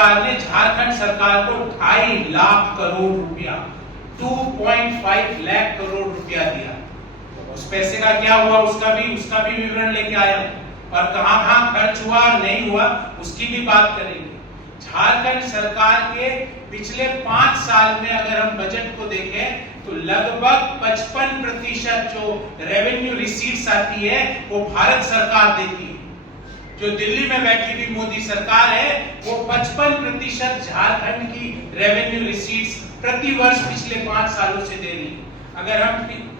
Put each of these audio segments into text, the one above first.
सरकार ने झारखंड सरकार को 2.5 लाख करोड़ रुपया 2.5 लाख करोड़ रुपया दिया। उस पैसे का क्या हुआ उसका भी विवरण लेके आया और कहां खर्च हुआ और नहीं हुआ उसकी भी बात करेंगे। झारखंड सरकार के पिछले 5 साल में अगर हम बजट को देखें तो लगभग 55% जो रेवेन्यू रिसीट्स आती है वो भारत सरकार देती है। जो दिल्ली में बैठी हुई मोदी सरकार है वो 55% झारखंड की रेवेन्यू रिसीट्स प्रति वर्ष पिछले 5 सालों से दे रही है। अगर हम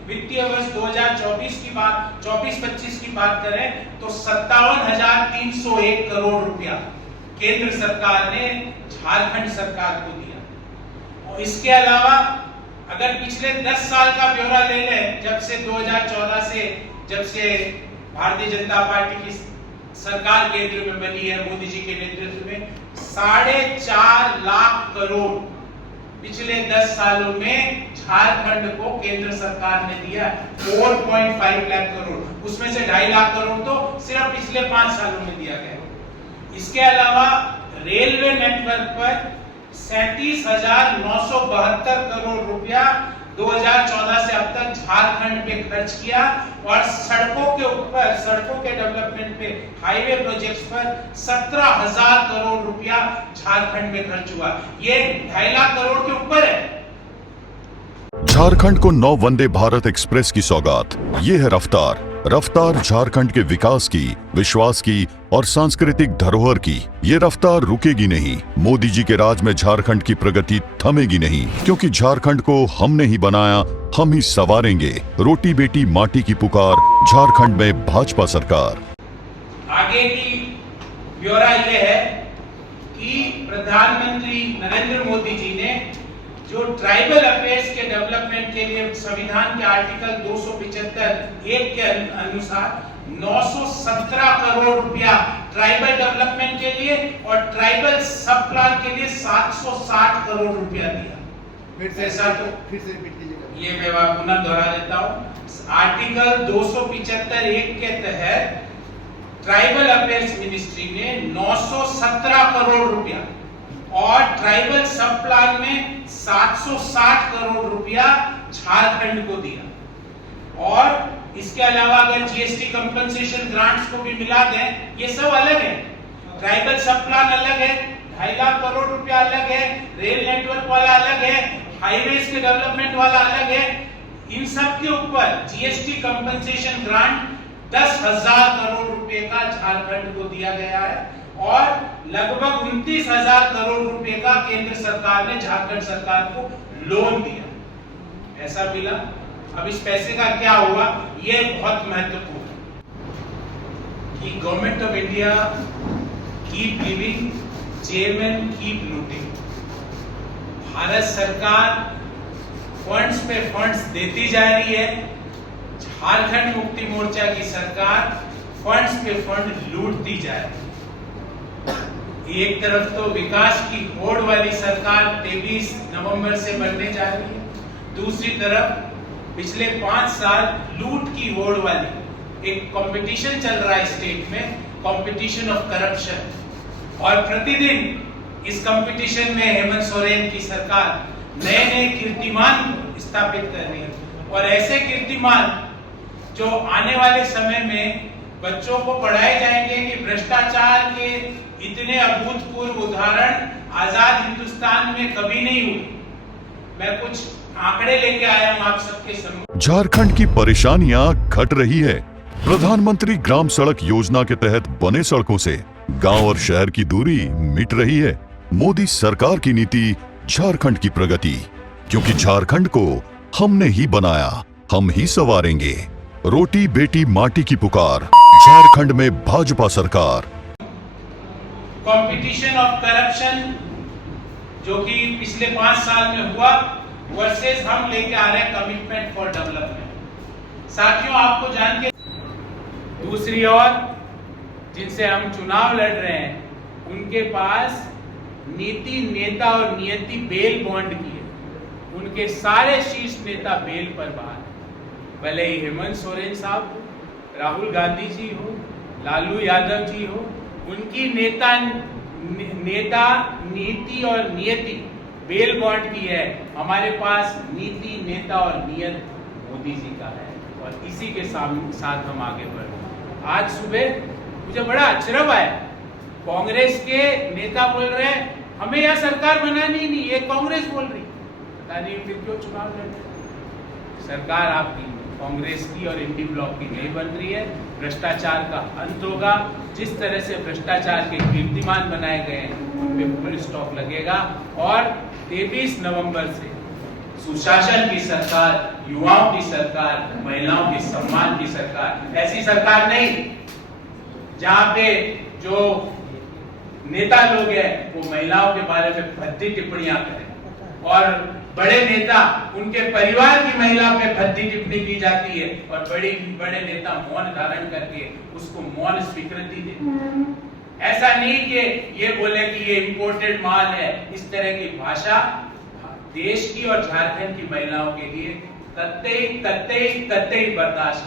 वित्तीय वर्ष 2024-25 की बात करें तो 57,301 करोड़ रुपया केंद्र सरकार ने झारखंड सरकार को दिया। और इसके अलावा अगर पिछले 10 साल का ब्यौरा ले लें, जब से 2014 से जब से भारतीय जनता पार्टी की सरकार केंद्र में बनी है मोदी जी के नेतृत्व में, 4.5 लाख करोड़ पिछले 10 सालों में झारखंड को केंद्र सरकार ने दिया। 4.5 लाख करोड़, उसमें से 2.5 लाख करोड़ तो सिर्फ पिछले 5 सालों में दिया गया। इसके अलावा रेलवे नेटवर्क पर 37,972 करोड़ रुपया 2014 से अब तक झारखंड पे खर्च किया और सड़कों के डेवलपमेंट पे, हाईवे प्रोजेक्ट्स पर 17,000 करोड़ रुपया झारखंड में खर्च हुआ। ये 2.5 लाख करोड़ के ऊपर है। झारखंड को 9 वंदे भारत एक्सप्रेस की सौगात। ये है रफ्तार। रफ्तार झारखंड के विकास की, विश्वास की और सांस्कृतिक धरोहर की। ये रफ्तार रुकेगी नहीं। मोदी जी के राज में झारखंड की प्रगति थमेगी नहीं, क्योंकि झारखंड को हमने ही बनाया, हम ही संवारेंगे। रोटी बेटी माटी की पुकार, झारखंड में भाजपा सरकार। आगे की ब्यौरा यह है कि प्रधानमंत्री नरेंद्र मोदी जी ने जो ट्राइबल अफेयर्स के डेवलपमेंट के लिए संविधान के आर्टिकल 275(1) के अनुसार 917 करोड़ रुपया ट्राइबल डेवलपमेंट के लिए और ट्राइबल सब प्लान के लिए 760 करोड़ रुपया दिया। फिर से ये मैं पुनः दोहरा देता हूँ। आर्टिकल 275(1) के तहत ट्राइबल अफेयर्स मिनिस्ट्री ने 917 करोड़ रुपया और ट्राइबल सब प्लान में 760 करोड़ रुपया झारखंड को दिया। और इसके अलावा अगर जीएसटी कंपनसेशन ग्रांट्स को भी मिला दें, ये सब अलग है। ट्राइबल सब प्लान अलग है, 2.5 लाख करोड़ रुपया अलग है, रेल नेटवर्क वाला अलग है, हाईवेज के डेवलपमेंट वाला अलग है। इन सब के ऊपर जीएसटी कंपनसेशन ग्रांट 10,000 करोड़ रुपए का झारखंड को दिया गया है और लगभग 29,000 करोड़ रुपए का केंद्र सरकार ने झारखंड सरकार को लोन दिया। ऐसा मिला। अब इस पैसे का क्या हुआ, ये बहुत महत्वपूर्ण है कि government of India keep giving, chairman keep looting. Bharat सरकार फंड्स पे फंड्स देती जा रही है, झारखंड मुक्ति मोर्चा की सरकार फंड्स पे फंड लूटती जा रही है। एक तरफ तो विकास की होड़ वाली सरकार 23 नवंबर से बनने जा रही है, दूसरी तरफ पिछले 5 साल लूट की होड़ वाली एक कंपटीशन चल रहा है स्टेट में, कंपटीशन ऑफ करप्शन। और प्रतिदिन इस कंपटीशन में हेमंत सोरेन की सरकार नए कीर्तिमान स्थापित कर रही है और ऐसे कीर्तिमान जो आने वाले समय में बच्चों को पढ़ाए जाएंगे कि भ्रष्टाचार के इतने अभूतपूर्व उदाहरण आजाद हिंदुस्तान में कभी नहीं हुए। मैं कुछ आंकड़े लेके आया हूं आप सबके सामने। झारखंड की परेशानियां घट रही है। प्रधानमंत्री ग्राम सड़क योजना के तहत बने सड़कों से गांव और शहर की दूरी मिट रही है। मोदी सरकार की नीति, झारखंड की प्रगति, क्योंकि झारखंड को हमने ही बनाया, हम ही संवारेंगे। रोटी बेटी माटी की पुकार, झारखंड में भाजपा सरकार। कंपटीशन ऑफ करप्शन जो कि पिछले 5 साल में हुआ वर्सेस हम लेके आ रहे हैं कमिटमेंट फॉर डेवलपमेंट। साथियों, आपको जान के दूसरी ओर जिनसे हम चुनाव लड़ रहे हैं उनके पास नीति, नेता और नियति बेल बॉन्ड की है। उनके सारे शीर्ष नेता बेल पर बाहर, भले ही हेमंत सोरेन साहब हो, राहुल गांधी जी हो, लालू यादव जी हो, उनकी नेता नेता नीति और नियति बेल बॉन्ड की है, हमारे पास नीति, नेता और नियत मोदी जी का है और इसी के साथ हम आगे बढ़ रहे हैं। आज सुबह मुझे बड़ा अचरज आया, कांग्रेस के नेता बोल रहे हैं हमें यह सरकार बनानी ही नहीं, ये कांग्रेस बोल रही, पता नहीं फिर क्यों चुनाव लड़ रहे। सरकार आपकी कांग्रेस की और इंडी ब्लॉक की नहीं बन रही है। भ्रष्टाचार का अंत होगा। जिस तरह से भ्रष्टाचार के कीर्तिमान बनाए गए हैं उन पे फुल स्टॉप लगेगा और 23 नवंबर से सुशासन की सरकार, युवाओं की सरकार, महिलाओं के सम्मान की सरकार, ऐसी सरकार नहीं जहां पे जो नेता लोग हैं वो महिलाओं के बारे में भद्दी टिप्पणियां करें और बड़े नेता उनके परिवार की महिला पे भद्दी टिप्पणी की जाती है और बड़े नेता मौन धारण करके उसको मौन स्वीकृति देते। ऐसा नहीं कि ये बोले कि ये इंपोर्टेड माल है। इस तरह की भाषा देश की और झारखंड की महिलाओं के लिए कतई बर्दाश्त